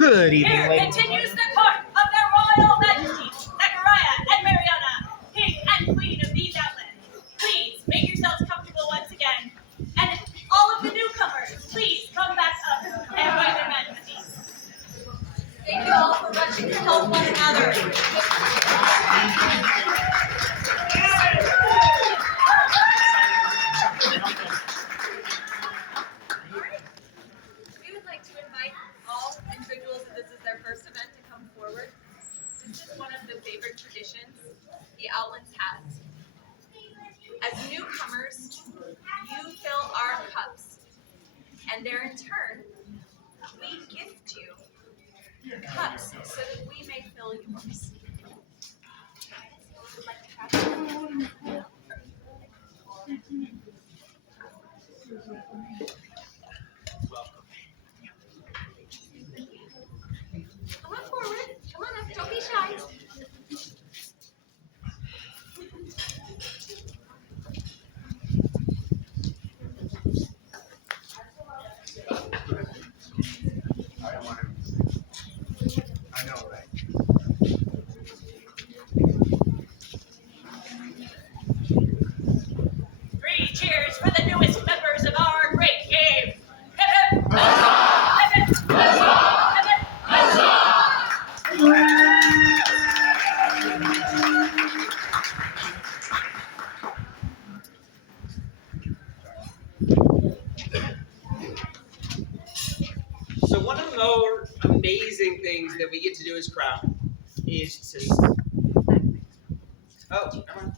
Good evening, Here ladies. continues the court of their royal majesties, Zechariah and Mariana, king and queen of these outlands. Please make yourselves comfortable once again. And all of the newcomers, please come back up and join their majesties. Thank you all for rushing to help one another. We would like to invite all individuals, if this is their first event, to come forward. This is one of the favorite traditions the Outlands has. As newcomers, you fill our cups, and there in turn, we gift you cups so that we may fill yours. Would like to pass it? Come on forward. Come on up. Don't be shy. I know, right? Three cheers for the newest members of our great game. Hip hip! Hip hip! Hip So one of the more amazing things that we get to do as Crown is to... Oh, never mind.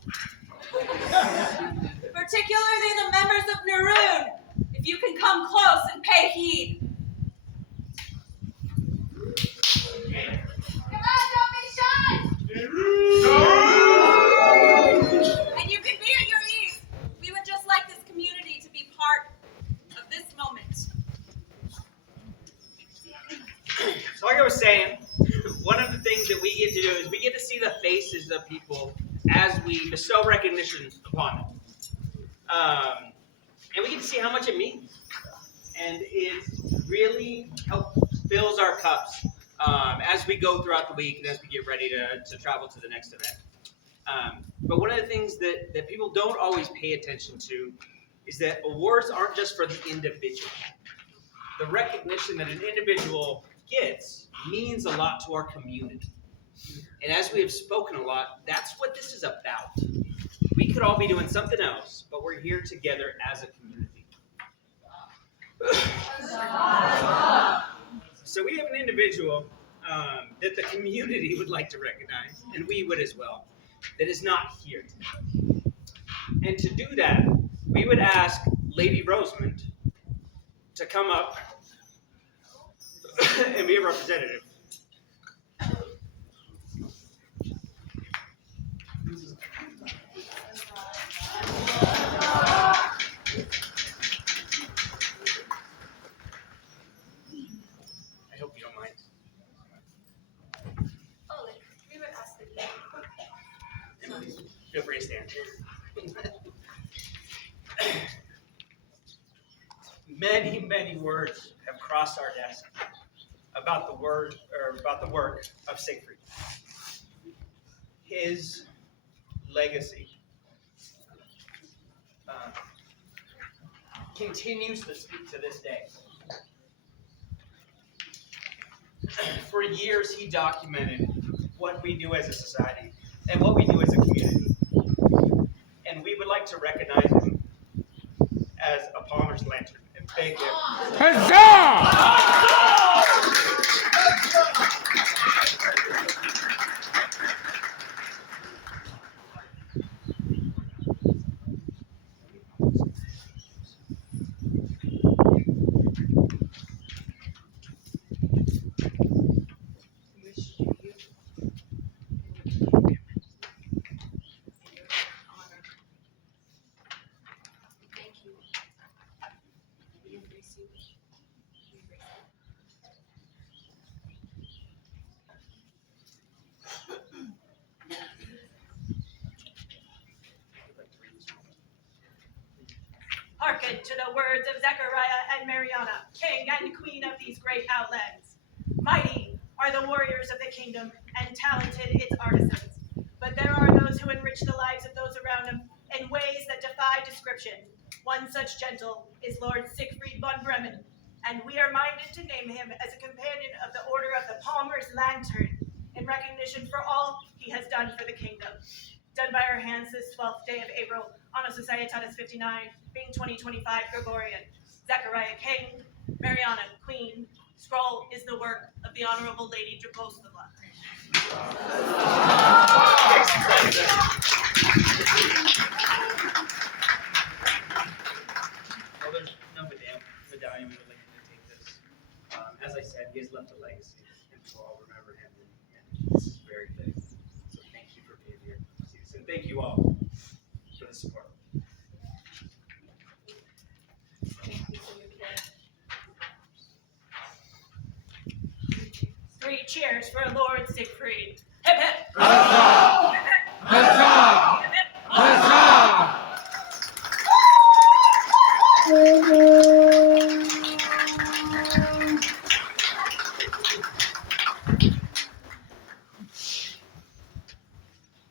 Particularly the members of Naroon, if you can come close and pay heed. Come on, don't be shy! And you can be at your ease. We would just like this community to be part of this moment. So like I was saying, one of the things that we get to do is we get to see the faces of people as we bestow recognition upon them. And we get to see how much it means. And it really fills our cups as we go throughout the week and as we get ready to travel to the next event. But one of the things that people don't always pay attention to is that awards aren't just for the individual. The recognition that an individual gets means a lot to our community. And as we have spoken a lot, that's what this is about. We could all be doing something else, but we're here together as a community. So we have an individual that the community would like to recognize, and we would as well, that is not here today. And to do that, we would ask Lady Rosamond to come up and be a representative. I hope you don't mind. Oh, we would ask that you. Feel free to stand. Many, many words have crossed our desk about the work of Siegfried. His legacy continues to speak to this day. For years, he documented what we do as a society and what we do as a community. And we would like to recognize him as a Palmer's Lantern and thank him. Thank you. We embrace you. We embrace Hearken to the words of Zechariah and Mariana, king and queen of these great outlands. Mighty rulers of the kingdom and talented its artisans. But there are those who enrich the lives of those around them in ways that defy description. One such gentle is Lord Siegfried von Bremen, and we are minded to name him as a companion of the Order of the Palmer's Lantern in recognition for all he has done for the kingdom. Done by our hands this 12th day of April, Anno Societatis 59, being 2025 Gregorian. Zechariah King, Mariana Queen. Scroll is the work of the Honorable Lady Dragoslava. Well, there's no medallion we would like him to take this. As I said, he has left a legacy, and we will all remember him, and this is very big. So thank you for being here. And thank you all for the support. Three cheers for Lord Siegfried. Hip hip! Huzzah! Hip hip! Huzzah! Hip hip! Huzzah!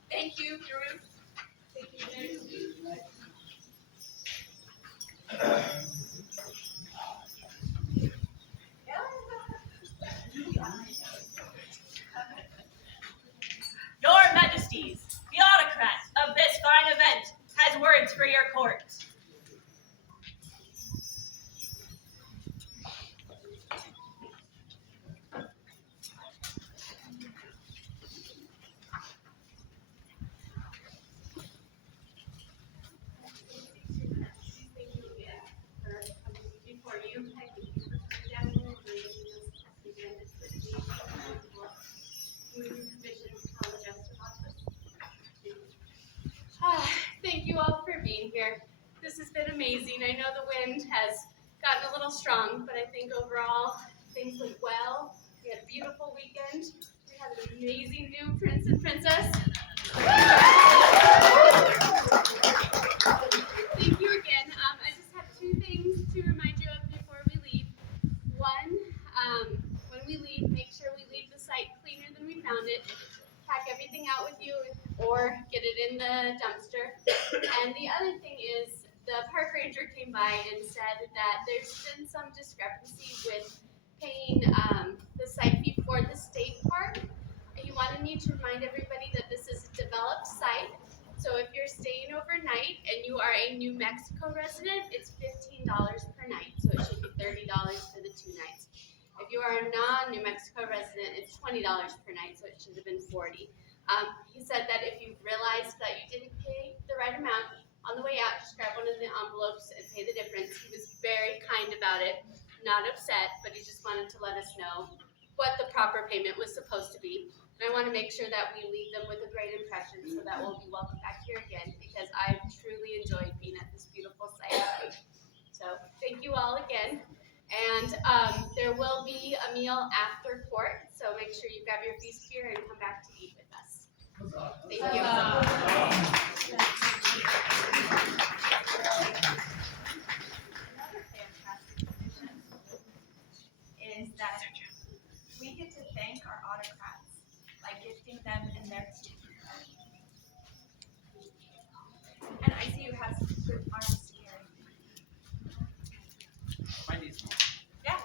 Thank you, Drew. Thank you, Nick. Your Majesties, the autocrat of this fine event, has words for your court. Before you, I thank you for coming down and raising us again this evening. Commission to tell the rest about this. Thank you all for being here. This has been amazing. I know the wind has gotten a little strong, but I think overall things went well. We had a beautiful weekend. We had an amazing new prince and princess. Thank you again. I just have two things to remind you of before we leave. One, when we leave, make sure we leave the site cleaner than we found it. Pack everything out with you or get it in the dumpster. And the other thing is the park ranger came by and said that there's been some discrepancy with paying the site fee for the state park. And he wanted me to remind everybody that this is a developed site. So if you're staying overnight and you are a New Mexico resident, it's $15 per night. So it should be $30 for the 2 nights. If you are a non-New Mexico resident, it's $20 per night, so it should have been $40. He said that if you realized that you didn't pay the right amount, on the way out, just grab one of the envelopes and pay the difference. He was very kind about it, not upset, but he just wanted to let us know what the proper payment was supposed to be. And I want to make sure that we leave them with a great impression so that we'll be welcome back here again because I've truly enjoyed being at this beautiful site. So thank you all again. And there will be a meal after court, so make sure you grab your feast here and come back to eat with us. Thank you. Another fantastic tradition is that we get to thank our autocrats by gifting them in their tea. And I see you have some good arms here. Find these more. Yeah.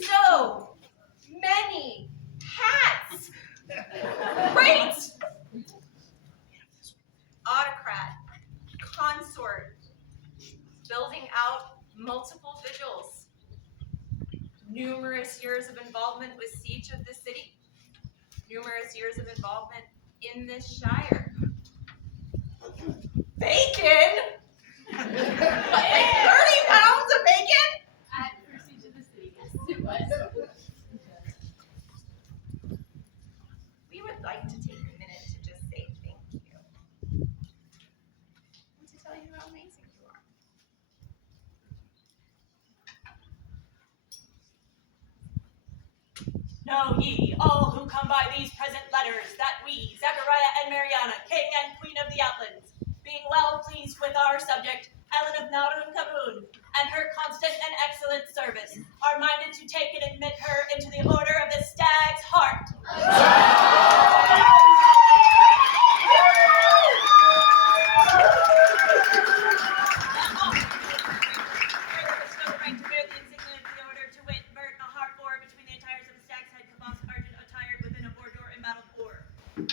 So many hats. Great. Autocrat, consort, building out multiple vigils, numerous years of involvement with siege of the city, numerous years of involvement in this shire. Bacon? Like 30 pounds of bacon? At first siege of the city, yes, it was. We would like to take a minute to just say thank you. And to tell you how amazing you are. Know ye, all who come by these present letters, that we, Zachariah and Mariana, king and queen of the Outlands, being well pleased with our subject, Ellen of Naurun Kaboon, and her constant and excellent service, are minded to take and admit her into the order of the Stag's Heart.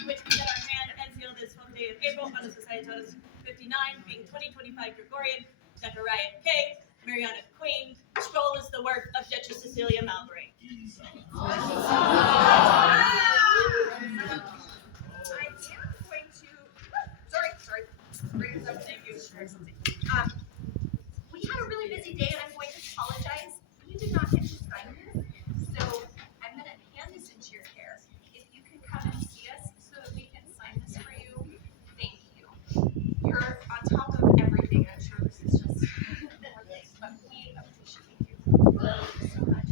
Which we set our hand and seal this 12th day of April on the Societas 59, being 2025 Gregorian, Zechariah King, Mariana Queen. Scroll is the work of Duchess Cecilia Malbury. I am going to. Sorry. Bring this up. Thank you. We had a really busy day, and I'm going to apologize. We did not get to sign this, so I'm going to hand this into your care. If you can come and see us so that we can sign this for you, thank you. You're on top of everything. I'm sure this is just more things, but we appreciate you so much.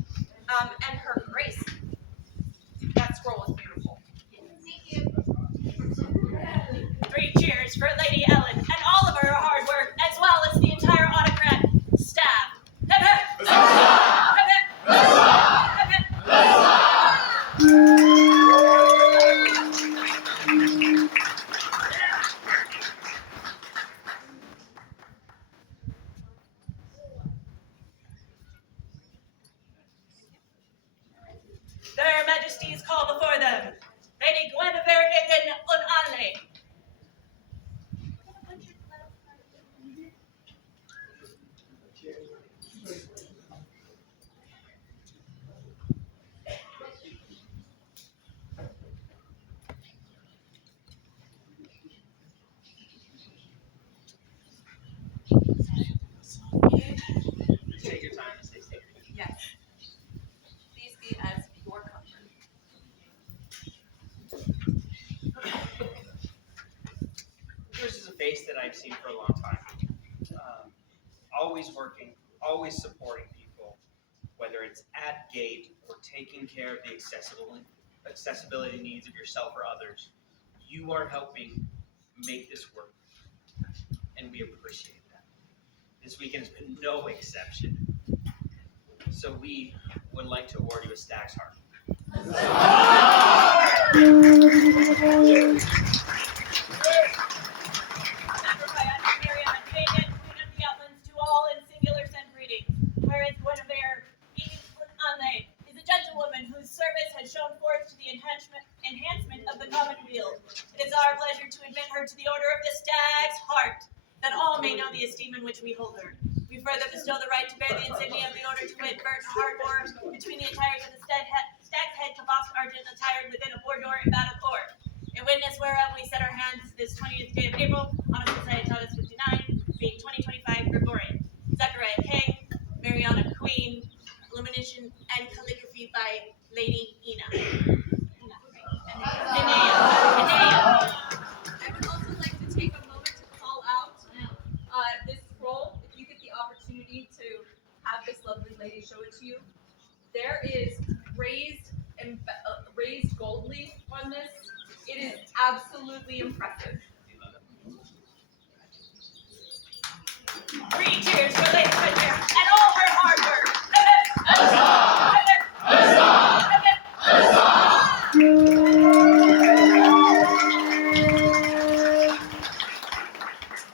And her grace. That scroll is beautiful. Thank you. 3 cheers for Lady Ellen and all of her hard work, as well as the entire autocrat staff. Hip hip! Hip hip! Their Majesties call before them Lady Guinevere Unanle. Take your time and stay safe. Yes. Please be as your comfort. Yours is a face that I've seen for a long time. Always working, always supporting people, whether it's at gate or taking care of the accessibility needs of yourself or others. You are helping make this work, and we appreciate that. This weekend has been no exception. So we would like to award you a Stag's Heart. Zechariah, Mariana, King and Queen of the Outlands, to all in singular send greetings. Whereas Guinevere Unanle is a gentlewoman whose service has shown forth to the enhancement of the common weal. It is our pleasure to admit her to the order of the Stag's Heart, that all may know the esteem in which we hold her. We further bestow the right to bear the insignia of the order to wit, Burnt Hardbore, between the attires of the Stag's Head, Kavosk Argent, attired within a bordor in battle court. In witness whereof we set our hands this 20th day of April on a Societas 59, being 2025 Gregorian. Zechariah King, Mariana Queen, illumination and calligraphy by Lady Ina. I would also like to take a moment to call out this scroll. If you get the opportunity to have this lovely lady show it to you, there is raised gold leaf on this. It is absolutely impressive. 3 cheers for Lady Guinevere and all her hard work.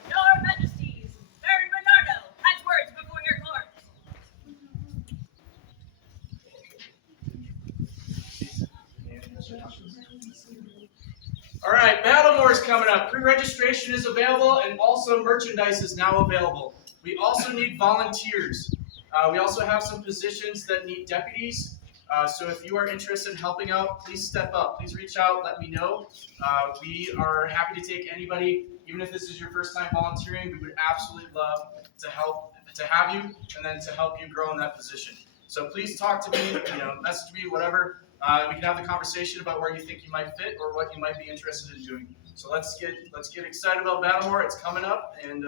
Your Majesties, Baron Bernardo has words before your court. All right, Battlemore's coming up. Pre-registration is available, and also merchandise is now available. We also need volunteers. We also have some positions that need deputies. So if you are interested in helping out, please step up. Please reach out. Let me know. We are happy to take anybody, even if this is your first time volunteering. We would absolutely love to have you, and then to help you grow in that position. So please talk to me. Message me, whatever. We can have the conversation about where you think you might fit or what you might be interested in doing. So let's get excited about Battlemore. It's coming up, and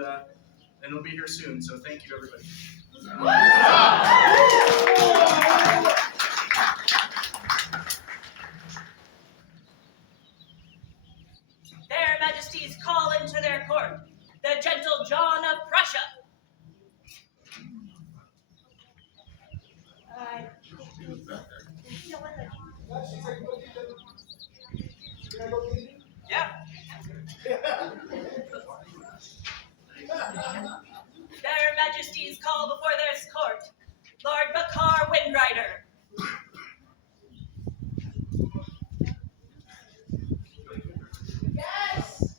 it'll be here soon. So thank you, everybody. Their Majesties call into their court the gentle John of Prussia. Yeah. Their Majesties call before their court Lord Bakar Windrider. Yes!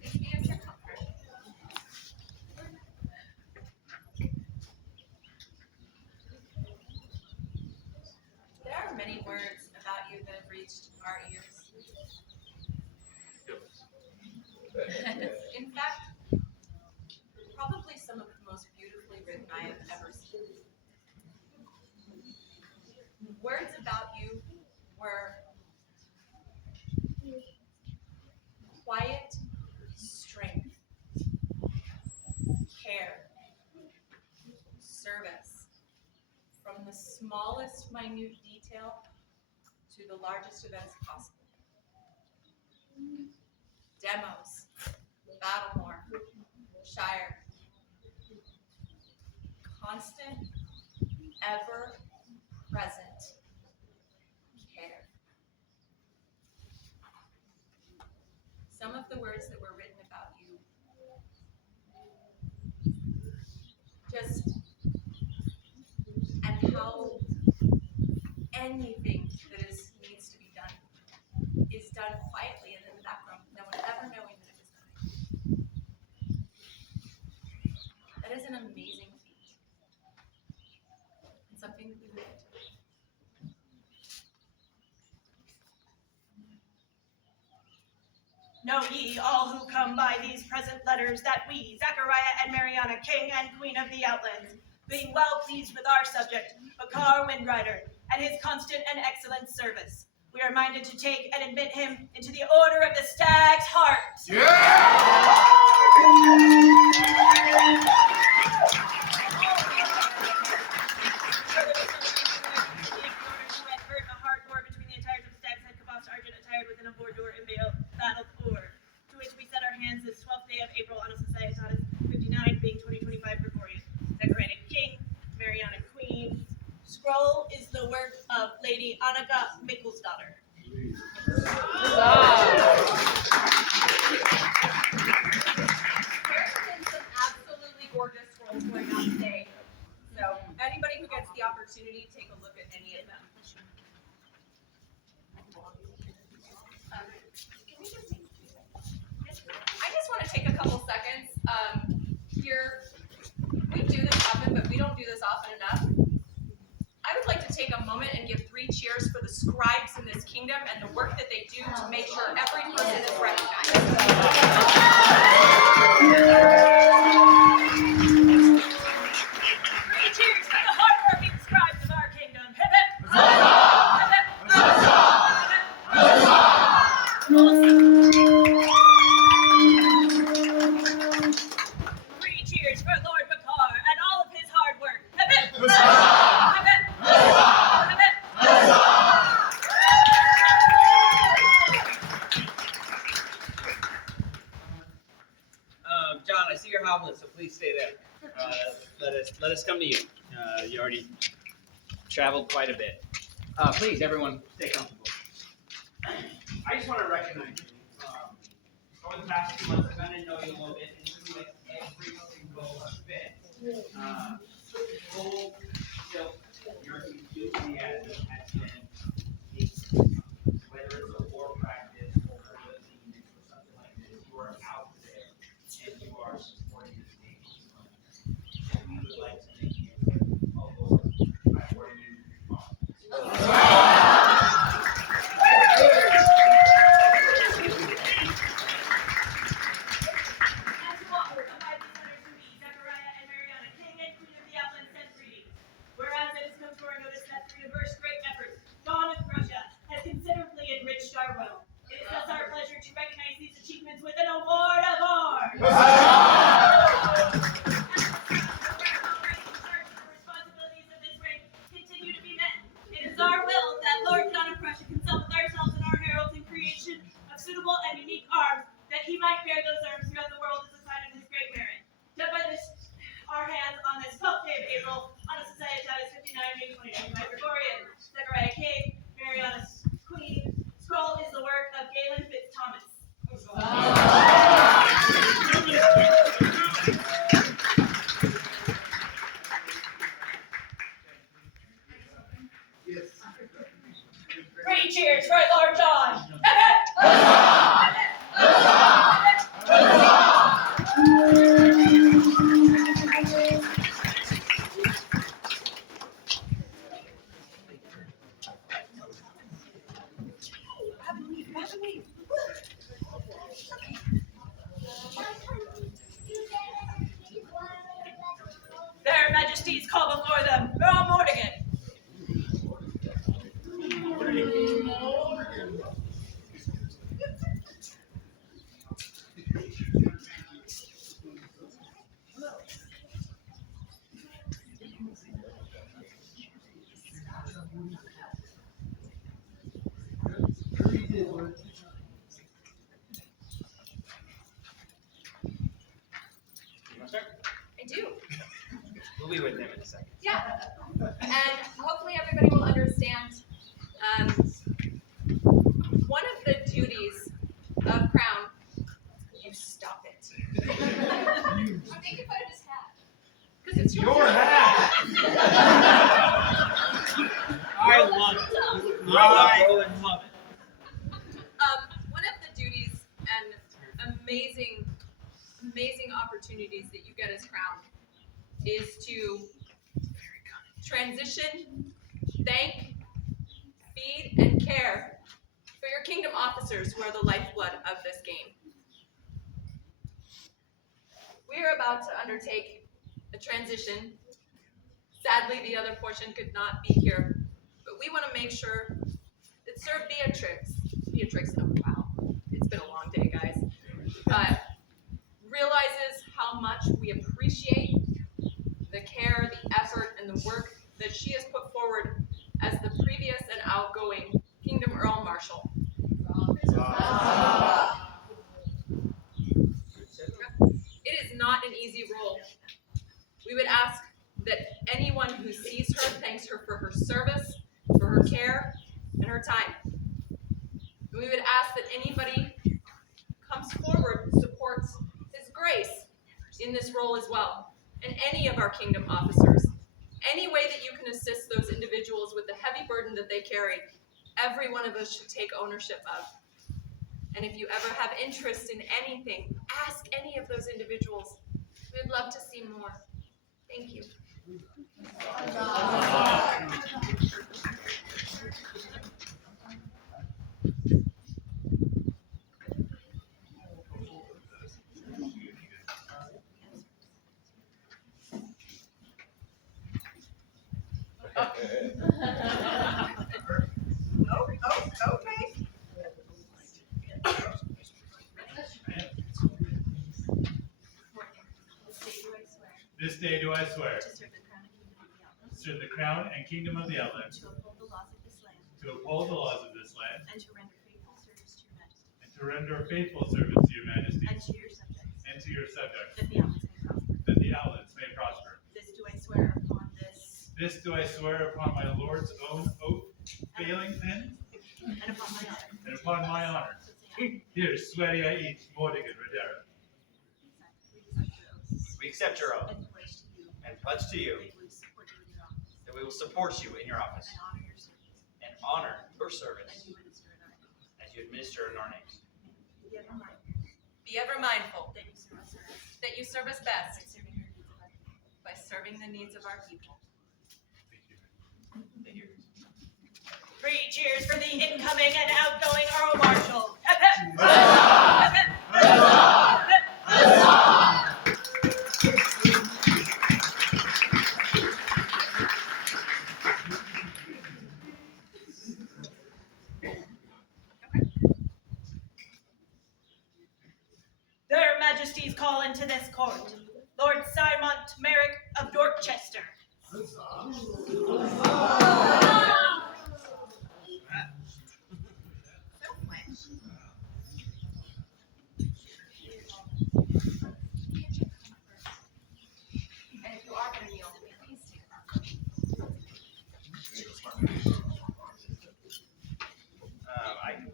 Please be at your comfort. There are many words about you that have reached our ears. In fact, probably some of the most beautifully written I have ever seen. Words about you were quiet strength, care, service, from the smallest minute detail to the largest events possible. Demos, Battlemore, Shire. Constant, ever-present care. Some of the words that were written about you just, and how anything that needs to be done is done quietly and in the background, no one ever knowing that it was done. That is an amazing feat, and something that we would like to do. Know ye, all who come by these present letters, that we, Zachariah and Mariana, King and Queen of the Outlands, being well pleased with our subject, Bakar Windrider, and his constant and excellent service, we are minded to take and admit him into the Order of the Stag's Heart. Scroll is the work of Lady Annika Micklesdottir. There have been some absolutely gorgeous scrolls going on today. So anybody who gets the opportunity, take a look at any of them. I just want to take a couple seconds. We do this often, but we don't do this often enough. I would like to take a moment and give 3 cheers for the scribes in this kingdom and the work that they do to make sure every person is recognized. 3 cheers for the hardworking scribes of our kingdom. Hip hip! Hip hip! Three cheers for Lord Bakar and all of his hard work. Hip hip! Hip hip! Hip hip! John, I see you're hobbling, so please stay there. Let us come to you. You already traveled quite a bit. Please, everyone, stay comfortable. I just want to recognize you. Over the past few months, I've gotten to know you a little bit, and you make every single event full tilt, your enthusiasm has been whether it's a war practice or a Phoenix or something like this, you are out there and you are supporting your team. And we would like to thank you all by awarding you As you walk by these letters to me, Zechariah and Mariana, King and Queen of the Outlands, send greetings. Whereas it has come to our notice that through diverse great efforts, Dawn of Prussia has considerably enriched our realm. It is thus our pleasure to recognize these achievements with an award of arms. Responsibilities of this rank continue to be met. It is our will that Lord John of Prussia consult with ourselves and our heralds in creation of suitable and unique arms, that he might bear those arms throughout the world as a sign of his great merit. Done by this, our hands on this 12th day of April, on a Societatis 59 May 2025 Gregorian, Zechariah King, Mariana Queen. Scroll is the work of Galen Fitz-Thomas. Three cheers for Lord John. Their Majesties call before them Earl Mortigan. I do. We'll be with them in a second. Yeah. And hopefully everybody will understand one of the duties of Crown. You stop it. I think you put it his hat. Because it's your hat. I love it. I love it. One of the duties and amazing opportunities that you get as Crown is to transition, thank, feed, and care for your kingdom officers who are the lifeblood of this game. We are about to undertake a transition. Sadly, the other portion could not be here, but we want to make sure that Sir Beatrix, oh wow, it's been a long day, guys, realizes how much we appreciate the care, the effort, and the work that she has put forward as the previous and outgoing Kingdom Earl Marshal. It is not an easy role. We would ask that anyone who sees her thanks her for her service, for her care, and her time. We would ask that anybody comes forward and supports His grace in this role as well, and any of our kingdom officers. Any way that you can assist those individuals with the heavy burden that they carry, every one of us should take ownership of. And if you ever have interest in anything, ask any of those individuals. We'd love to see more. Thank you. Okay. This day do I swear to serve the crown and kingdom of the Outlands, To uphold the laws of this land. to uphold the laws of this land, And to render faithful service to your majesty. and to render faithful service to your majesty And to your subjects. and to your subjects, That the Outlands may prosper. that the Outlands may prosper. This do I swear upon this. This do I swear upon my Lord's own oath, failing pen, And upon my honor. and upon my honor. So say I. Here swear I each Mortigan Redera. We accept your oath And pledge to you. and pledge to you Faithfully We will support you in your office and honor your service as you administer in our names. Be ever mindful that you serve us best by serving the needs of our people. Thank you. 3 cheers for the incoming and outgoing Earl Marshal. Hip, hip. Hip, hip. Hip, hip. Their Majesties call into this court Lord Simont Merrick of Dorchester. And if you are going to kneel, please stand.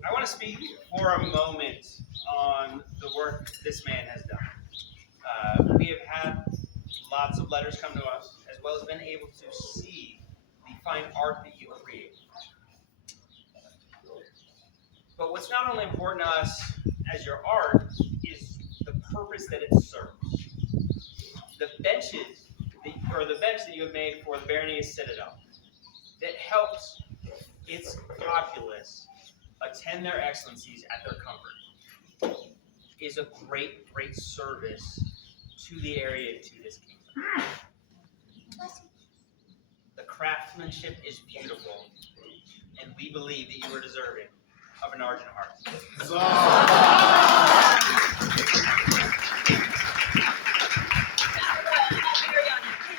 I want to speak for a moment on the work this man has done. We have had lots of letters come to us, as well as been able to see the fine art that you create. But what's not only important to us as your art is the purpose that it serves. The benches, the bench that you have made for the Baronese Citadel, that helps its populace attend their excellencies at their comfort, is a great, great service to the area, to this kingdom. The craftsmanship is beautiful, and we believe that you are deserving of an Argent Heart. King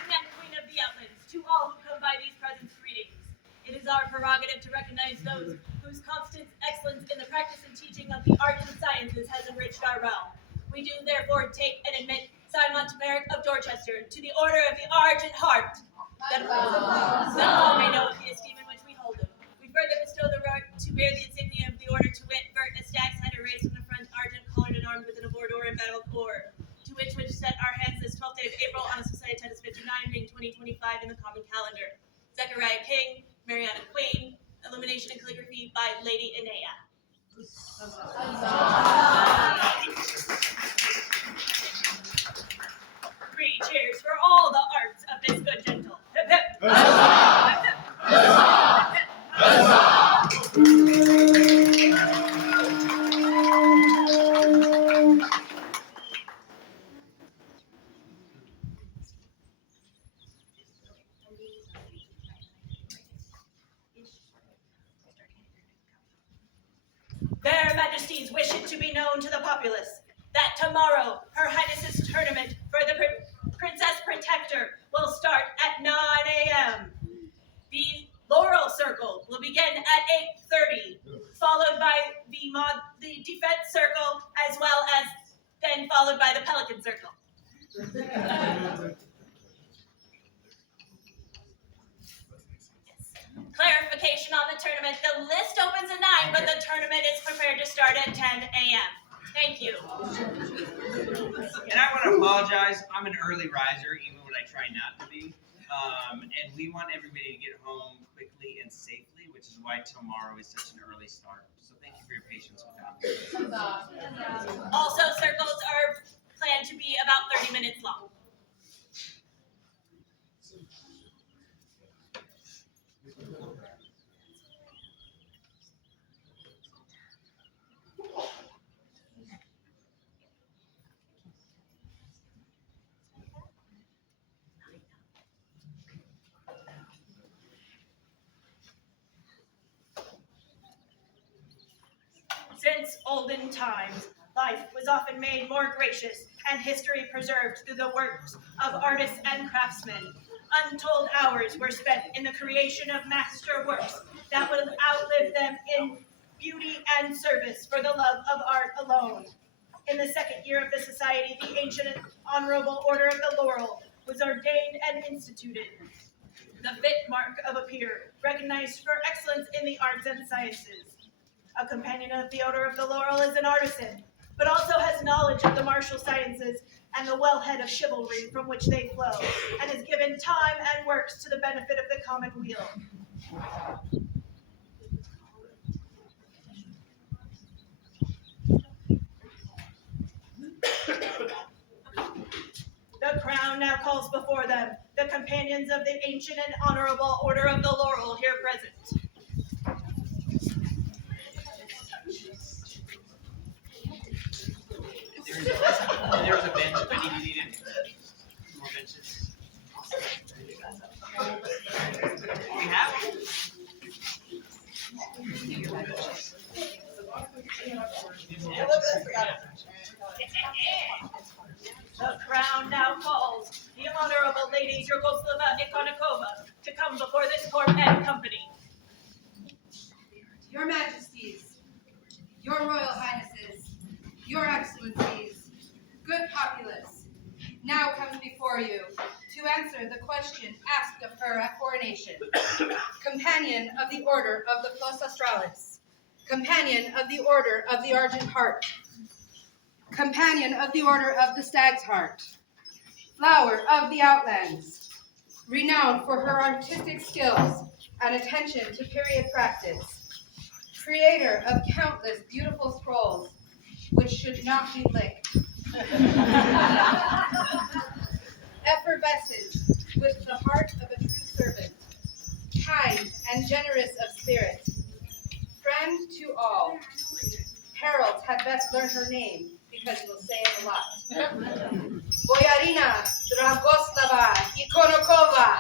and Queen of the Outlands, to all who come by these presents, greetings. It is our prerogative to recognize those whose constant excellence in the practice and teaching of the arts and sciences has enriched our realm. We do therefore take and admit Simon Merrick of Dorchester to the Order of the Argent Heart, that all may know of the esteem in which we hold him. We further bestow the right to bear the insignia of the order, to wit, vert, a stag's head raised from the front, argent, collared and armed with an abordor and battle core, to which set our hands this 12th day of April on a society tennis 59, being 2025 in the common calendar. Zechariah King, Mariana Queen, illumination and calligraphy by Lady Inea. Three cheers for all the arts of this good gentle. Hip hip. Hip, hip. Their Majesties wish it to be known to the populace that tomorrow Her Highness's tournament for the Princess Protector will start at 9 a.m. The Laurel Circle will begin at 8:30, followed by the Defense Circle, as well as then followed by the Pelican Circle. Clarification on the tournament. The list opens at 9, but the tournament is prepared to start at 10 a.m. Thank you. And I want to apologize. I'm an early riser, even when I try not to be. And we want everybody to get home quickly and safely, which is why tomorrow is such an early start. So thank you for your patience with that. Also, circles are planned to be about 30 minutes long. Since olden times, life was often made more gracious and history preserved through the works of artists and craftsmen. Untold hours were spent in the creation of master works that would outlive them in beauty and service for the love of art alone. In the second year of the society, the ancient and honorable Order of the Laurel was ordained and instituted. The fit mark of a peer, recognized for excellence in the arts and sciences. A companion of the Order of the Laurel is an artisan, but also has knowledge of the martial sciences and the wellhead of chivalry from which they flow, and has given time and works to the benefit of the common weal. The crown now calls before them the companions of the ancient and honorable Order of the Laurel here present. There's a bench if any needed. More benches. We have them. The crown now calls the Honorable Lady Dragoslava to come before this court and company. Your Majesties, Your Royal Highnesses, Your Excellencies, good populace, now comes before you to answer the question asked of her at coronation. Companion of the Order of the Flos Australis, Companion of the Order of the Argent Heart, Companion of the Order of the Stag's Heart, Flower of the Outlands, renowned for her artistic skills and attention to period practice, creator of countless beautiful scrolls, which should not be licked, effervesces with the heart of a true servant, kind and generous of spirit, friend to all. Heralds had best learn her name, because you will say it a lot. Boyarina Dragoslava Ikonokova.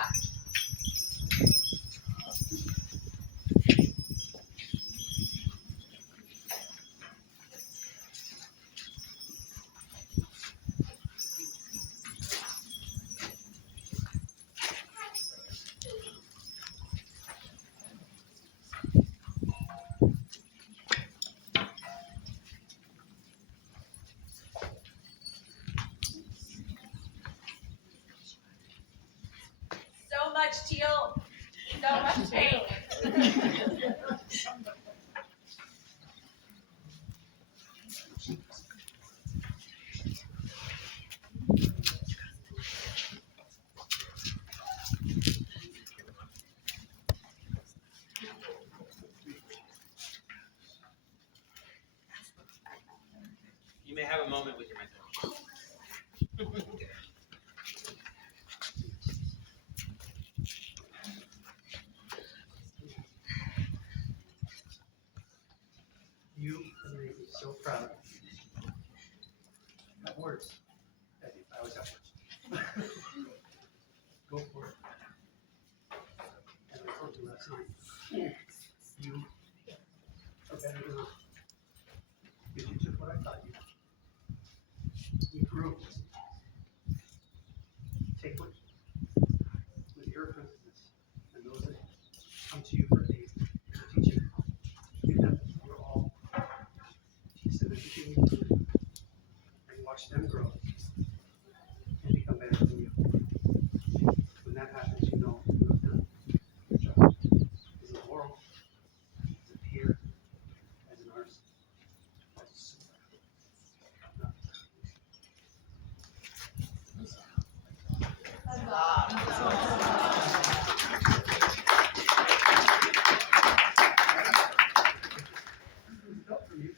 So much teal, so much pain. You may have a moment with your mentor. You make me so proud. Got words. I always have words. Go for it. And I told you last night, you are better than I. Because you took what I taught you. You grew. Take what with your apprentices and those that come to you for aid, teach you. Give them your all. Teach them everything you do and watch them grow and become better than you. When that happens, you know you have done your job. As a moral, as a peer, as an artist, as a sword. Help from you.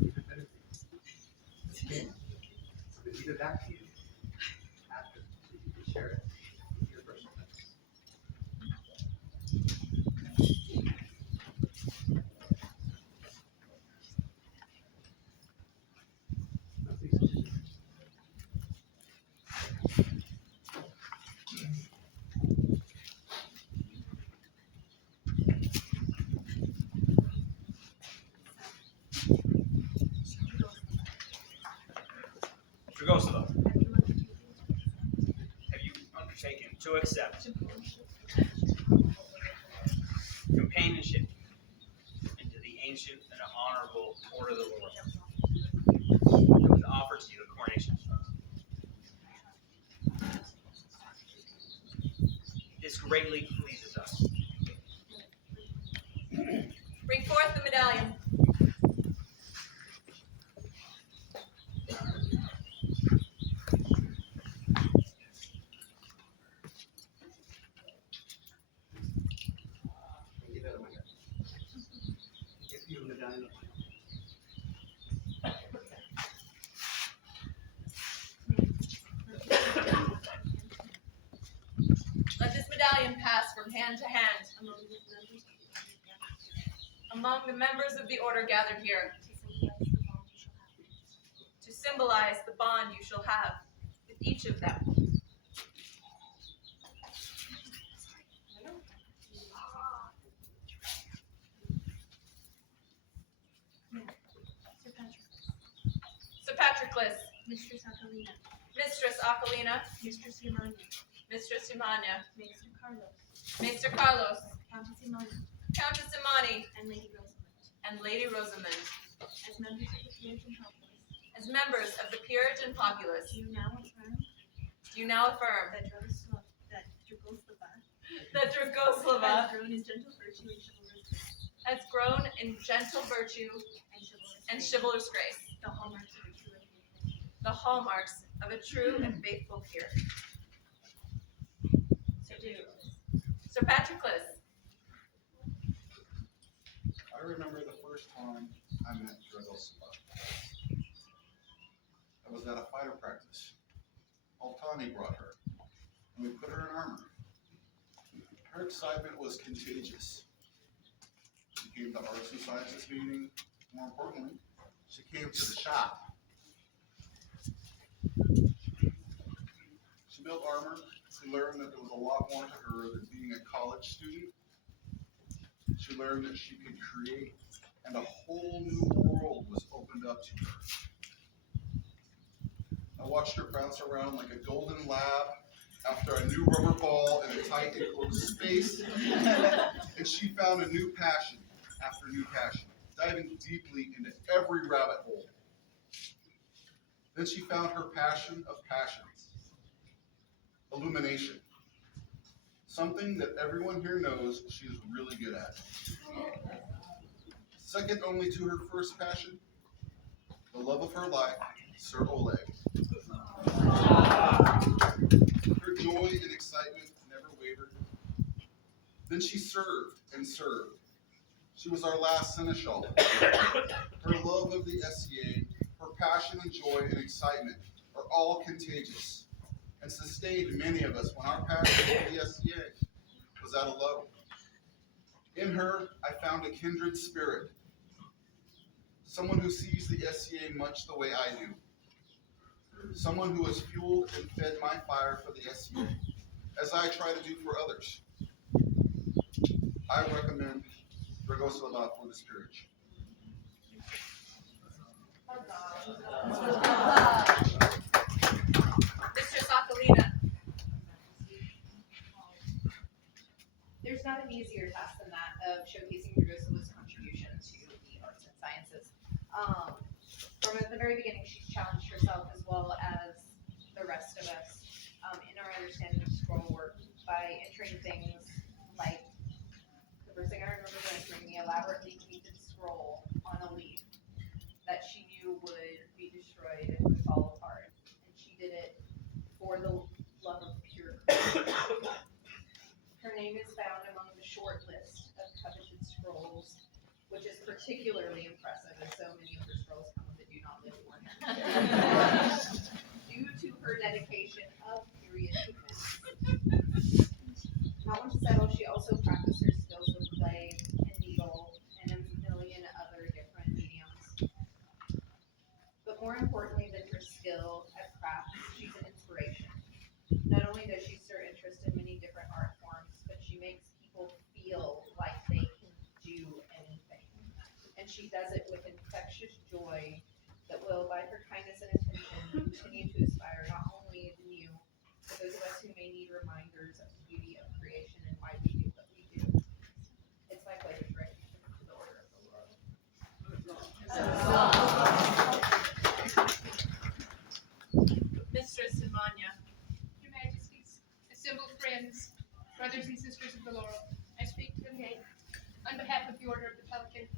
Even better things. Okay? I'm going to give it back to you after so you can share it with your personal friends. Now, please. Dragoslava, have you undertaken to accept companionship into the ancient and honorable Order of the Laurel? It was offered to you at coronation. This greatly pleases us. Bring forth the medallion. medallion pass from hand to hand among the members of the order gathered here to symbolize the bond you shall have with each of them. Sir Patroclus, Mistress Akalina, Mistress Akalina, Mistress Yamania, Mistress Imania, Maester Carlos, Maester Carlos, Countess Imani, Countess Imani, and Lady Rosamond, and Lady Rosamond, as members of the peerage and populace, as members of the peerage and populace, do you now affirm that Dragoslava that Dragoslava has grown in gentle virtue and chivalrous grace, has grown in gentle virtue and chivalrous grace, the hallmarks of a true and faithful. the hallmarks of a true and faithful peer. Sir Patroclus, I remember the first time I met Dragoslava. I was at a fighter practice. Altani brought her, and we put her in armor. Her excitement was contagious. She came to Arts and Sciences meeting. More importantly, she came to the shop. She built armor. She learned that there was a lot more to her than being a college student. She learned that she could create, and a whole new world was opened up to her. I watched her bounce around like a golden lab after a new rubber ball in a tight enclosed space, and she found a new passion after new passion, diving deeply into every rabbit hole. Then she found her passion of passions, illumination. Something that everyone here knows she is really good at. Second only to her first passion, the love of her life, Sir Oleg. Her joy and excitement never wavered. Then she served and served. She was our last seneschal. Her love of the SCA, her passion and joy and excitement are all contagious and sustained many of us when our passion for the SCA was at a low. In her, I found a kindred spirit, someone who sees the SCA much the way I do, someone who has fueled and fed my fire for the SCA, as I try to do for others. I recommend Dragoslava for this peerage. Mistress Akalina, There's not an easier task than that of showcasing Dragoslava's contribution to the arts and sciences. From the very beginning, she's challenged herself as well as the rest of us in our understanding of scroll work by entering things like the first thing I remember entering the elaborately painted scroll on a leaf that she knew would be destroyed and would fall apart. And she did it for the love of pure creation. Her name is found among the short list of coveted scrolls, which is particularly impressive as so many of her scrolls come with a do not live warning. Due to her dedication of period movements. Not one to settle, she also practiced her skills with clay and needle and a million other different mediums. But more importantly than her skill at crafts, she's an inspiration. Not only does she stir interest in many different art forms, but she makes people feel like they can do anything. And she does it with infectious joy that will, by her kindness and attention, continue to inspire not only the new, but those of us who may need reminders of the beauty of creation and why we do what we do. It's my pleasure to recognize her to the Order of the World. Mistress Imania, Your Majesties, assembled friends, brothers and sisters of the Laurel, I speak today on behalf of the Order of the Pelican.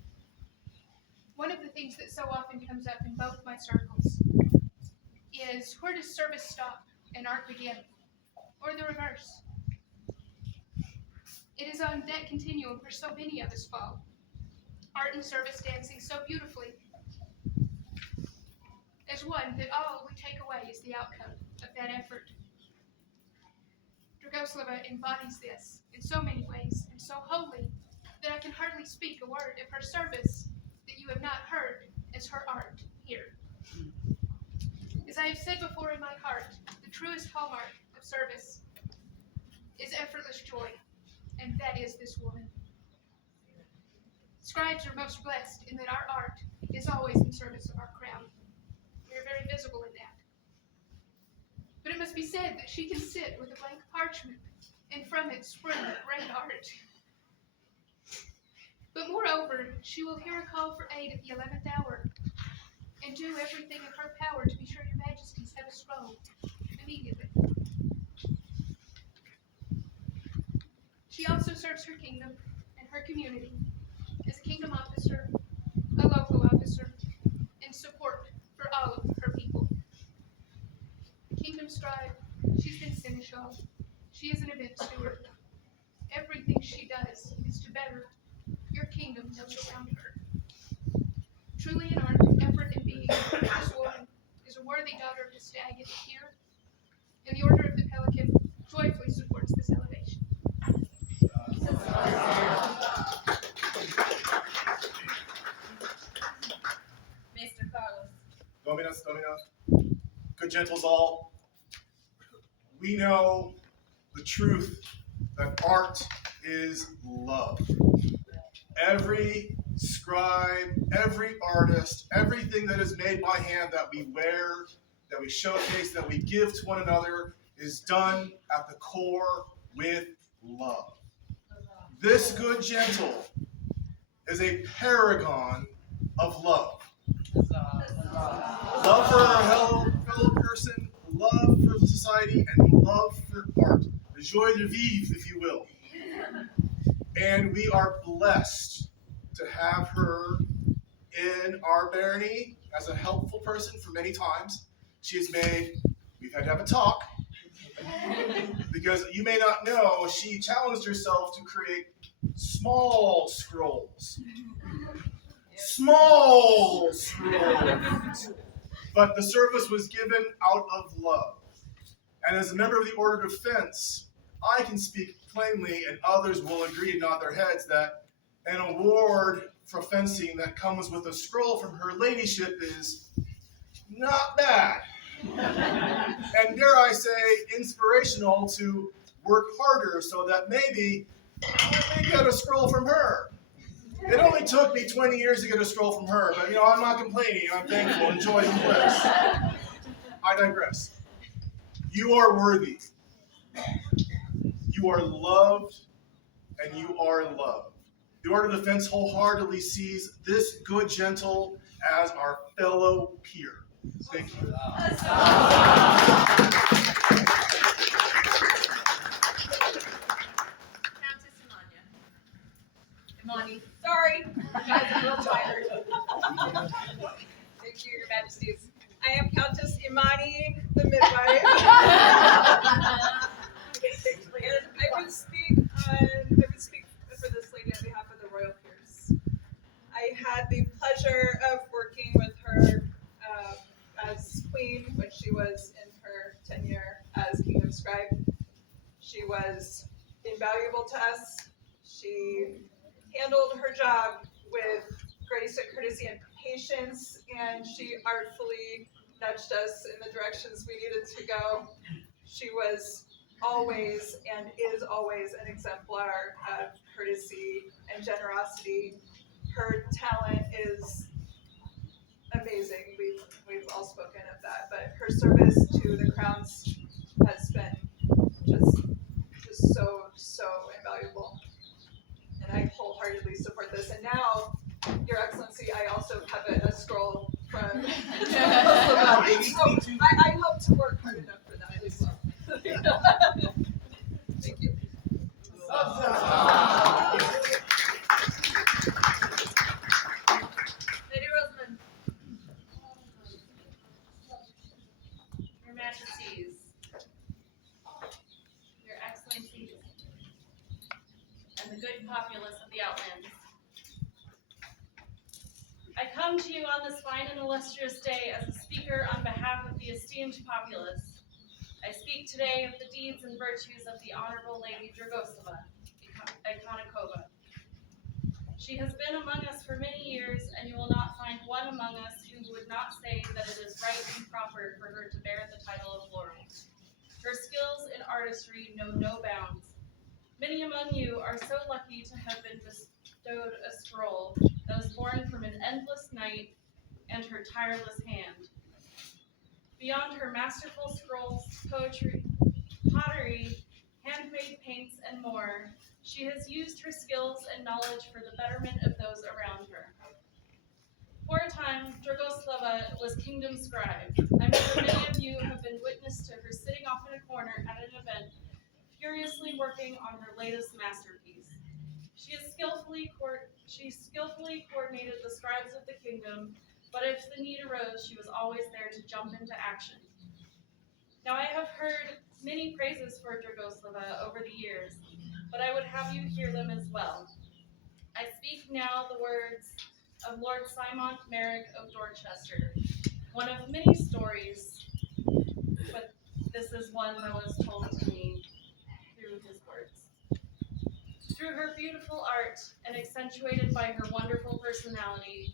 One of the things that so often comes up in both my circles is, where does service stop and art begin? Or the reverse. It is on that continuum where so many of us fall. Art and service dancing so beautifully as one that all we take away is the outcome of that effort. Dragoslava embodies this in so many ways and so wholly that I can hardly speak a word of her service that you have not heard as her art here. As I have said before in my heart, the truest hallmark of service is effortless joy, and that is this woman. Scribes are most blessed in that our art is always in service of our crown. We are very visible in that. But it must be said that she can sit with a blank parchment, and from it spring great art. But moreover, she will hear a call for aid at the 11th hour, and do everything in her power to be sure your majesties have a scroll immediately. She also serves her kingdom and her community as a kingdom officer, a local officer, and support for all of her people. Kingdom scribe, she's been seneschal. She is an event steward. Everything she does is to better your kingdom those around her. Truly in art, effort, and being, this woman is a worthy daughter of the stag and the deer, and the Order of the Pelican joyfully supports this elevation. Mr. Carlos. Dominus, good gentles all, we know the truth that art is love. Every scribe, every artist, everything that is made by hand that we wear, that we showcase, that we give to one another is done at the core with love. This good gentle is a paragon of love. Love for our fellow person, love for society, and love for art. The joie de vivre, if you will. And we are blessed to have her in our barony as a helpful person for many times. We've had to have a talk, because you may not know, she challenged herself to create small scrolls. Small scrolls. But the service was given out of love. And as a member of the Order of Defense, I can speak plainly, and others will agree and nod their heads, that an award for fencing that comes with a scroll from her ladyship is not bad. And dare I say, inspirational to work harder so that maybe I may get a scroll from her. It only took me 20 years to get a scroll from her, but I'm not complaining. I'm thankful, enjoy the bliss. I digress. You are worthy. You are loved, and you are loved. The Order of Defense wholeheartedly sees this good gentle as our fellow peer. Thank you. Countess Imani, sorry, you guys are a little tired. Thank you, Your Majesties. I am Countess Imani, the midwife. And I would speak for this lady on behalf of the royal peers. I had the pleasure of working with her as queen when she was in her tenure as kingdom scribe. She was invaluable to us. She handled her job with grace and courtesy and patience, and she artfully nudged us in the directions we needed to go. She was always and is always an exemplar of courtesy and generosity. Her talent is amazing. We've all spoken of that, but her service to the crowns has been just so invaluable. And I wholeheartedly support this. And now, Your Excellency, I also have a scroll from so I hope to work hard enough for that as well. Thank you. Lady Rosamond. Your Majesties, Your Excellencies, and the good populace of the Outlands. I come to you on this fine and illustrious day as a speaker on behalf of the esteemed populace, I speak today of the deeds and virtues of the Honorable Lady Dragoslava, Iconicova. She has been among us for many years, and you will not find one among us who would not say that it is right and proper for her to bear the title of laurel. Her skills in artistry know no bounds. Many among you are so lucky to have been bestowed a scroll that was born from an endless night and her tireless hand. Beyond her masterful scrolls, poetry, pottery, handmade paints, and more, she has used her skills and knowledge for the betterment of those around her. For a time, Dragoslava was kingdom scribe. I'm sure many of you have been witness to her sitting off in a corner at an event, furiously working on her latest masterpiece. She skillfully coordinated the scribes of the kingdom, but if the need arose, she was always there to jump into action. Now, I have heard many praises for Dragoslava over the years, but I would have you hear them as well. I speak now the words of Lord Simon Merrick of Dorchester, one of many stories, but this is one that was told to me through his words. Through her beautiful art and accentuated by her wonderful personality,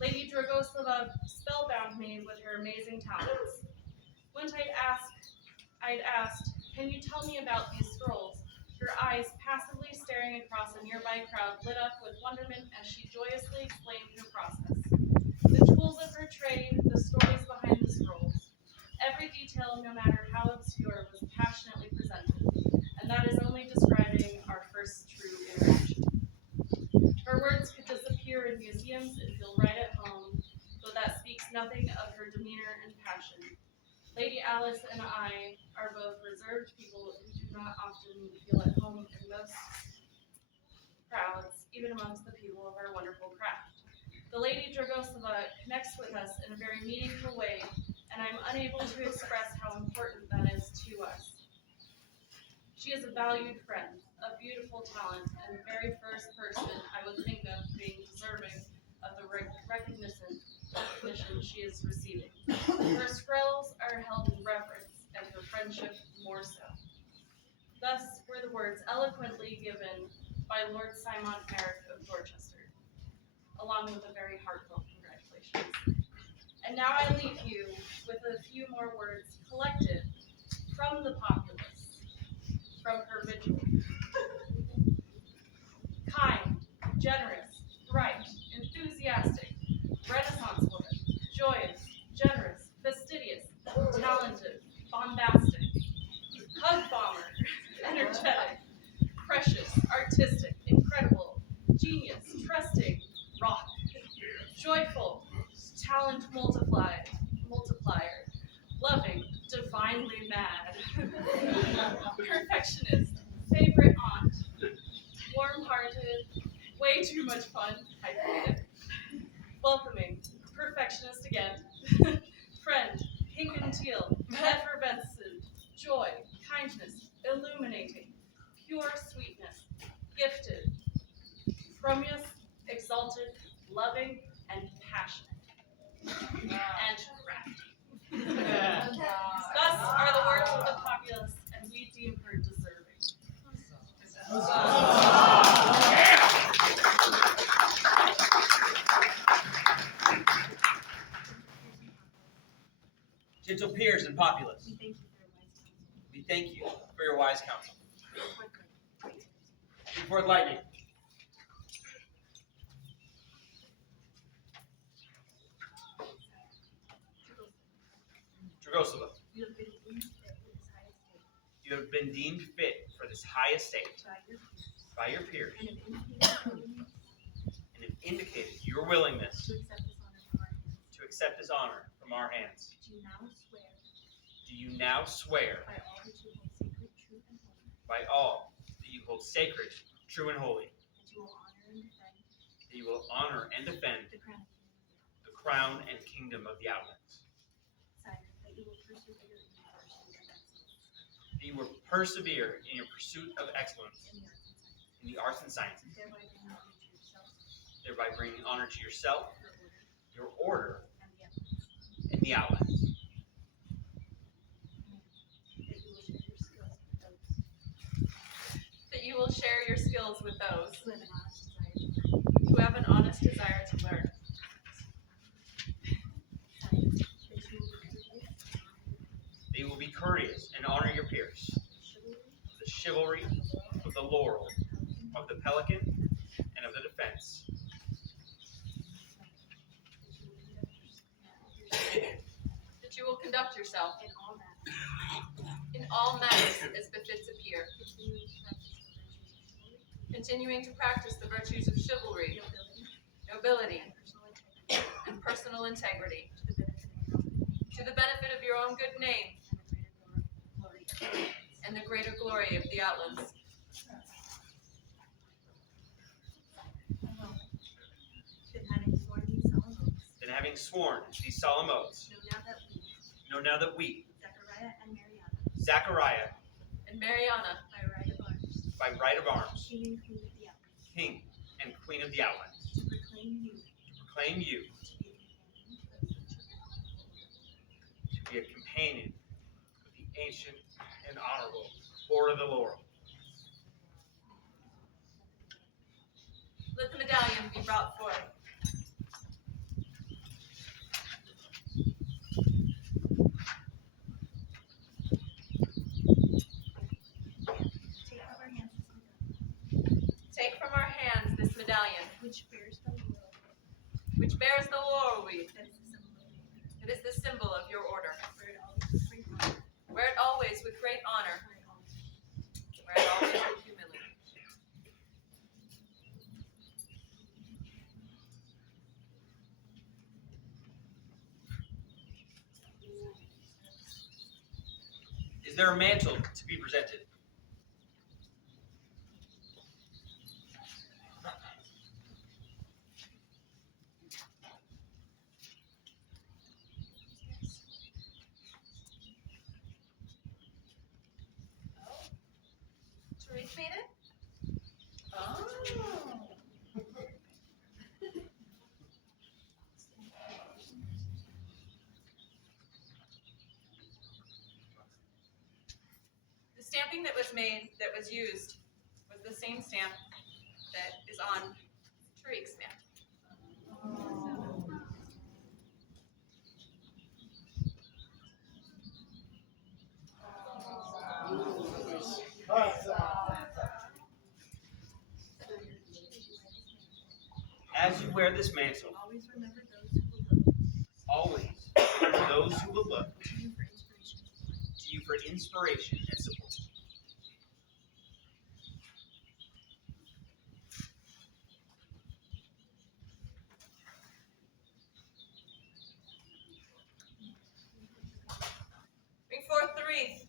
Lady Dragoslava spellbound me with her amazing talents. Once I'd asked, "Can you tell me about these scrolls?" Her eyes, passively staring across a nearby crowd, lit up with wonderment as she joyously explained her process. The tools of her trade, the stories behind the scrolls. Every detail, no matter how obscure, was passionately presented, and that is only describing our first true interaction. Her words could disappear in museums and feel right at home, though that speaks nothing of her demeanor and passion. Lady Alice and I are both reserved people who do not often feel at home in most crowds, even amongst the people of our wonderful craft. The Lady Dragoslava connects with us in a very meaningful way, and I'm unable to express how important that is to us. She is a valued friend, a beautiful talent, and the very first person I would think of being deserving of the recognition she is receiving. Her scrolls are held in reverence, and her friendship more so. Thus were the words eloquently given by Lord Simon Merrick of Dorchester, along with a very heartfelt congratulations. And now I leave you with a few more words collected from the populace, from her vigil. Kind, generous, bright, enthusiastic, Renaissance woman, joyous, generous, fastidious, talented, bombastic, hug bomber, energetic, precious, artistic, incredible, genius, trusting, rock, joyful, talent multiplier, loving, divinely mad, perfectionist, favorite aunt, warm-hearted, way too much fun, hyphenated, welcoming, perfectionist again, friend, pink and teal, effervescent, joy, kindness, illuminating, pure sweetness, gifted, frumious, exalted, loving, and passionate, and crafty. Thus are the words of the populace, and we deem her deserving. Gentle peers and populace, we thank you for your wise counsel. Before lightning. Dragoslava, you have been deemed fit for this high estate by your peers and have indicated your willingness to accept this honor from our hands. Do you now swear by all that you hold sacred, true, and holy, that you will honor and defend the crown and kingdom of the Outlands, that you will persevere in your pursuit of excellence in the arts and sciences, thereby bringing honor to yourself, your order, and the Outlands. will share your skills with those who have an honest desire who have an honest desire to learn. that you will be courteous That you will be courteous and honor your peers. The chivalry, of the laurel, of the pelican, and of the defense. That you will conduct yourself in all matters in all matters as befits a peer, continuing to practice the virtues of continuing to practice the virtues of chivalry, nobility, and personal integrity to the benefit of your own good name and the greater glory of the Outlands. Then having sworn these solemn oaths, Then having sworn these solemn oaths, know now that we, Zachariah And Mariana, by right of arms, King and Queen of the Outlands, to proclaim you to be a companion of the ancient and honorable Order of the Laurel. let the medallion be brought forth. Take from our hands this medallion, which bears the laurel wreath. It is the symbol of your order. Wear it always with great honor. Wear it always with humility. Is there a mantle to be presented? Therese made it? The stamping that was used, was the same stamp that is on Tariq's mantle. As you wear this mantle, always remember those who will look always remember those who will look to you for inspiration. to you for inspiration and support. Bring forth the wreath.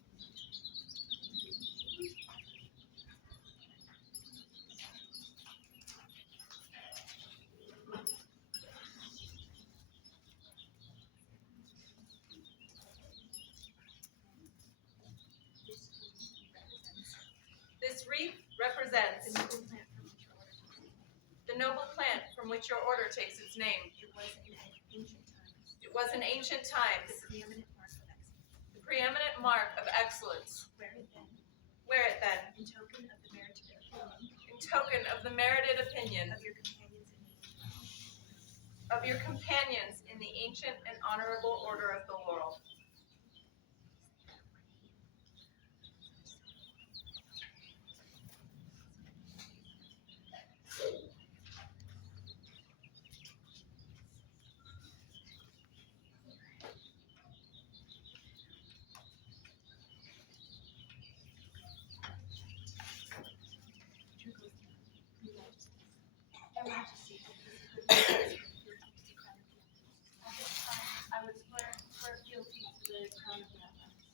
This wreath represents the noble plant from which your order takes its name. It was in ancient times the preeminent mark of excellence. Wear it then, In token of the merited opinion in token of the merited opinion of your companions in the of your companions in the ancient and honorable order of the laurel. Your Majesty. I would swear fealty to the crown of the Outlands.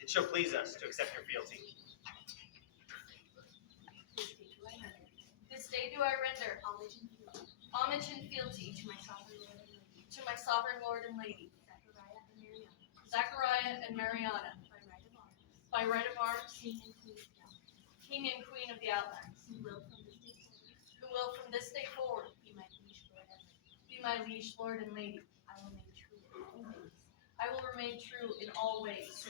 It shall please us to accept your fealty. This day do I render homage and fealty to my sovereign lord and lady, Zachariah and Mariana, by right of arms, King and Queen of the Outlands, who will from this day forward be my liege lord and lady. I will remain true in all ways,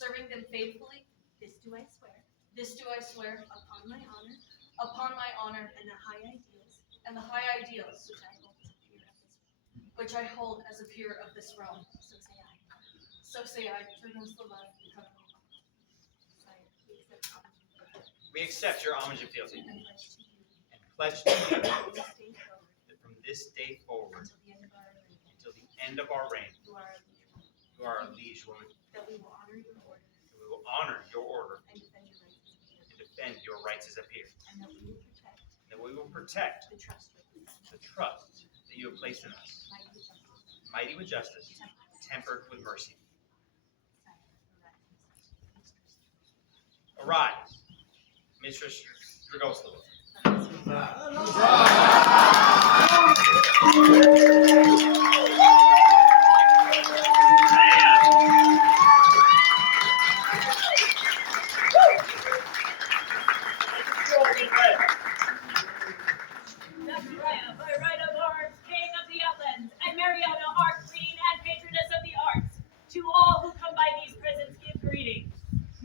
serving them faithfully. This do I swear. This do I swear Upon my honor. upon my honor And the high ideals. and the high ideals Which I hold as a peer of this which I hold as a peer of this realm. So say I. So say I, Dragoslava, Sire, we accept homage We accept your homage and fealty and and pledge to you. pledge to you This day forward. that from this day forward Until the end of our reign. until the end of our reign, You are our liege woman. you are our liege woman, That we will honor your order. and we will honor your order And defend your rights as a peer. and defend your rights as a peer, And that we will protect and that we will protect the trust you have placed. the trust that you have placed in us, Mighty with justice. mighty with justice, tempered with mercy. Arise, Mistress Dragoslava. Zachariah, by right of arms, King of the Outlands, and Mariana, our Queen and Patroness of the Arts, to all who come by these presents give greeting.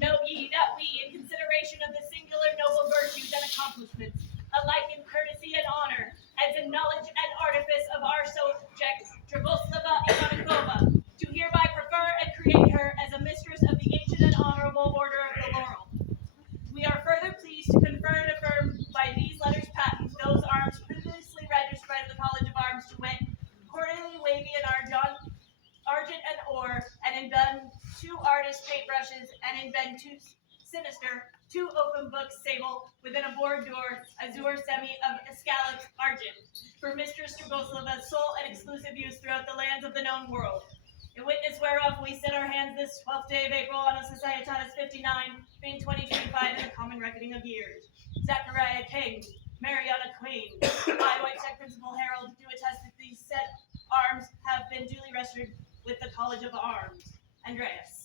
Know ye that we, in consideration of the singular noble virtues and accomplishments, alike in courtesy and honor, as in knowledge and artifice of our subject, Dragoslava Ivanikova, do hereby prefer and create her as a mistress of the ancient and honorable order of the Laurel. We are further pleased to confer and affirm by these letters patent those arms previously registered by the College of Arms to wit, quarterly wavy and argent and ore, and in done 2 artist paintbrushes, and in bend 2 sinister, 2 open books sable, within a board door, azure semi of escallops argent, for Mistress Dragoslava's sole and exclusive use throughout the lands of the known world. In witness whereof we set our hands this 12th day of April on a Societatis 59, being 2025 in a common reckoning of years. Zachariah King, Mariana Queen, I, White Check Principal Herald, do attest that these said arms have been duly registered with the College of Arms. Andreas.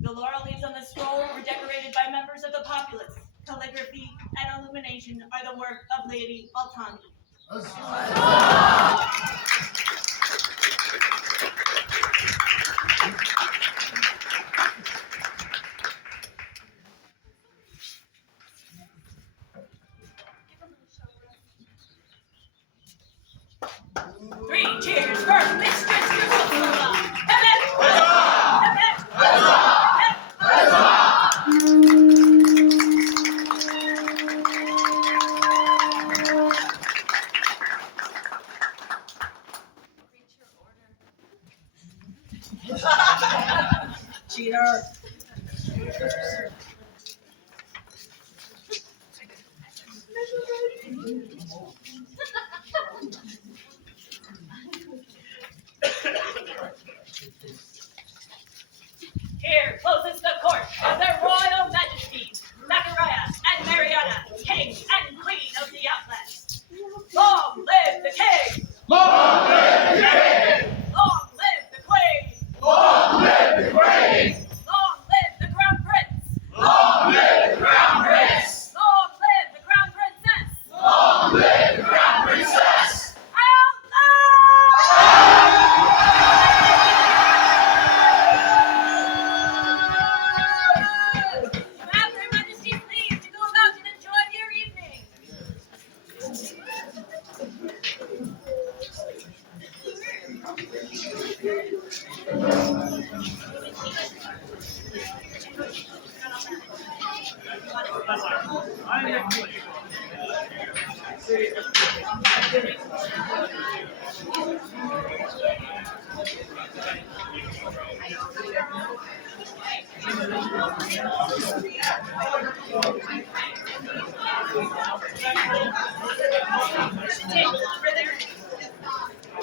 The laurel leaves on the scroll were decorated by members of the populace. Calligraphy and illumination are the work of Lady Altani. Three cheers for Mistress Dragoslava! Cheater! Here closes the court of their royal majesties, Zachariah and Mariana, King and Queen of the Outlands. Long live the King! Long live the King! Long live the Queen! Long live the Queen! Long live the Crown Prince! Long live the Crown Prince! Long live the Crown Princess! Long live the Crown Princess! Have their majesties leave to go about and enjoy your evening.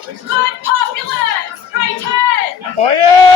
Good populace! Right head! Oh yeah!